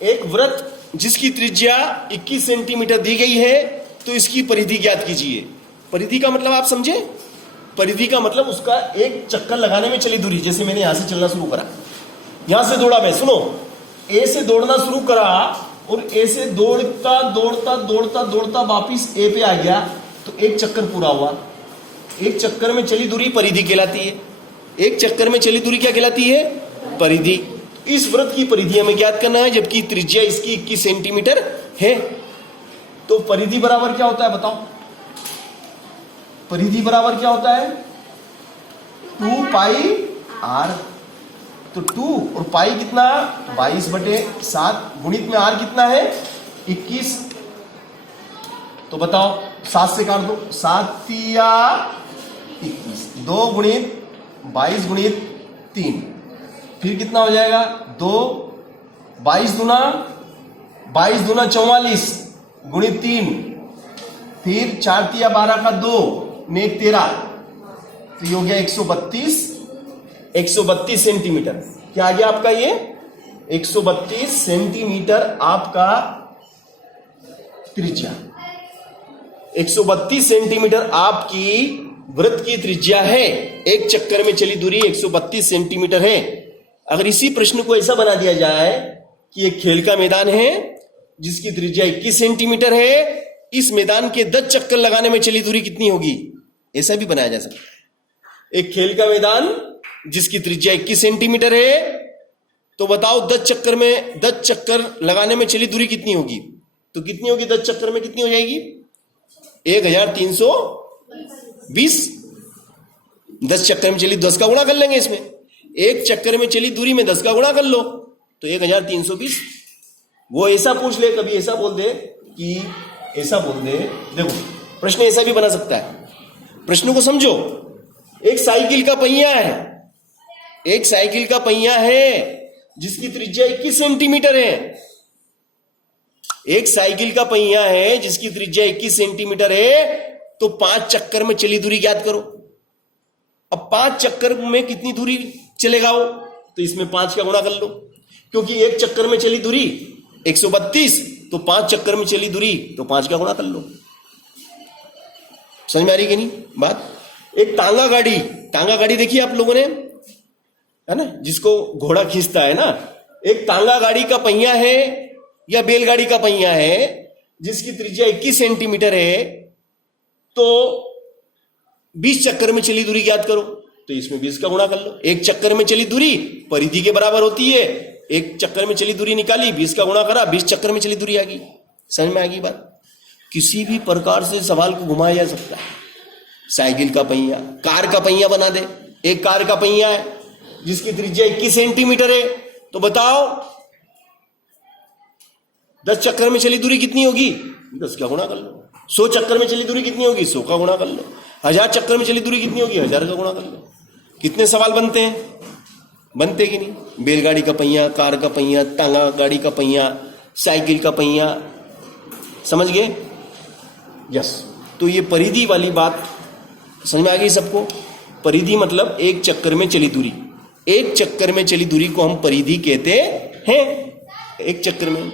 एक वृत्त जिसकी त्रिज्या 21 सेंटीमीटर दी गई है, तो इसकी परिधि ज्ञात कीजिए। परिधि का मतलब आप समझे? परिधि का मतलब उसका एक चक्कर लगाने में चली दूरी। जैसे मैंने यहां से चलना शुरू करा, यहां से दौड़ा मैं, सुनो, ए से दौड़ना शुरू करा और ए से दौड़ता दौड़ता दौड़ता दौड़ता वापिस ए पे आ गया, तो एक चक्कर पूरा हुआ। एक चक्कर में चली दूरी परिधि कहलाती है। एक चक्कर में चली दूरी क्या कहलाती है? परिधि। इस वृत्त की परिधि हमें ज्ञात करना है, जबकि त्रिज्या इसकी 21 सेंटीमीटर है। तो परिधि बराबर क्या होता है बताओ? परिधि बराबर क्या होता है? 2 पाई आर। तो 2 और पाई कितना? 22/7 गुणित में आर कितना है? 21। तो बताओ, 7 से काट दो, 7 या 21, 2 गुणित 22 गुणित 3, फिर कितना हो जाएगा? 2, 22 दूना 44 गुणित 3, फिर 4 तिया 12 का 2 में 13, तो ये हो गया 132 सेंटीमीटर। क्या आ गया आपका? ये 132 सेंटीमीटर आपका त्रिज्या। 132 सेंटीमीटर आपकी वृत्त की त्रिज्या है। एक चक्कर में चली दूरी 132 सेंटीमीटर है। अगर इसी प्रश्न को ऐसा बना दिया जाए कि एक खेल का मैदान है जिसकी त्रिज्या 21 सेंटीमीटर है, इस मैदान के 10 चक्कर लगाने में चली दूरी कितनी होगी? ऐसा भी बनाया जा सकता है। एक खेल का मैदान जिसकी त्रिज्या 21 सेंटीमीटर है, तो बताओ 10 चक्कर लगाने में चली दूरी कितनी होगी? तो कितनी होगी? 10 चक्कर में कितनी हो जाएगी? 1320। 10 चक्कर में चली, 10 का गुणा कर लेंगे इसमें। एक चक्कर में चली दूरी में 10 का गुणा कर लो, तो 1320। वो ऐसा पूछ ले, कभी ऐसा बोल दे कि ऐसा बोल दे, देखो प्रश्न ऐसा भी बना सकता है। प्रश्न को समझो। एक साइकिल का पहिया है, एक साइकिल का पहिया है जिसकी त्रिज्या 21 सेंटीमीटर है। एक साइकिल का पहिया है जिसकी त्रिज्या 21 सेंटीमीटर है, तो 5 चक्कर में चली दूरी ज्ञात करो। अब 5 चक्कर में कितनी दूरी चलेगा वो? तो इसमें 5 का गुणा कर लो, क्योंकि एक चक्कर में चली दूरी 132, तो 5 चक्कर में चली दूरी, तो 5 का गुणा कर लो। समझ में आ रही कि नहीं बात? एक टांगा गाड़ी देखी आप लोगों ने, है ना, जिसको घोड़ा खींचता है ना। एक टांगा गाड़ी का पहिया है या बैलगाड़ी का पहिया है जिसकी त्रिज्या 21 सेंटीमीटर है, तो 20 चक्कर में चली दूरी ज्ञात करो, तो इसमें 20 का गुणा कर लो। एक चक्कर में चली दूरी परिधि के बराबर होती है। एक चक्कर में चली दूरी निकाली, 20 का गुणा करा, 20 चक्कर में चली दूरी आ गई। समझ में आ गई बात? किसी भी प्रकार से सवाल को घुमाया जा सकता है। साइकिल का पहिया, कार का पहिया बना दे। एक कार का पहिया है जिसकी त्रिज्या 21 सेंटीमीटर है, तो बताओ 10 चक्कर में चली दूरी कितनी होगी? 10 का गुणा कर लो। 100 चक्कर में चली दूरी कितनी होगी? 100 का गुणा कर लो। 1000 चक्कर में चली दूरी कितनी होगी? 1000 का गुणा कर लो। कितने सवाल बनते हैं? बनते कि नहीं? बैलगाड़ी का पहिया, कार का पहिया, टांगा गाड़ी का पहिया, साइकिल का पहिया। समझ गए? यस। तो ये परिधि वाली बात समझ में आ गई सबको? परिधि मतलब एक चक्कर में चली दूरी। एक चक्कर में चली दूरी को हम परिधि कहते हैं। एक चक्कर में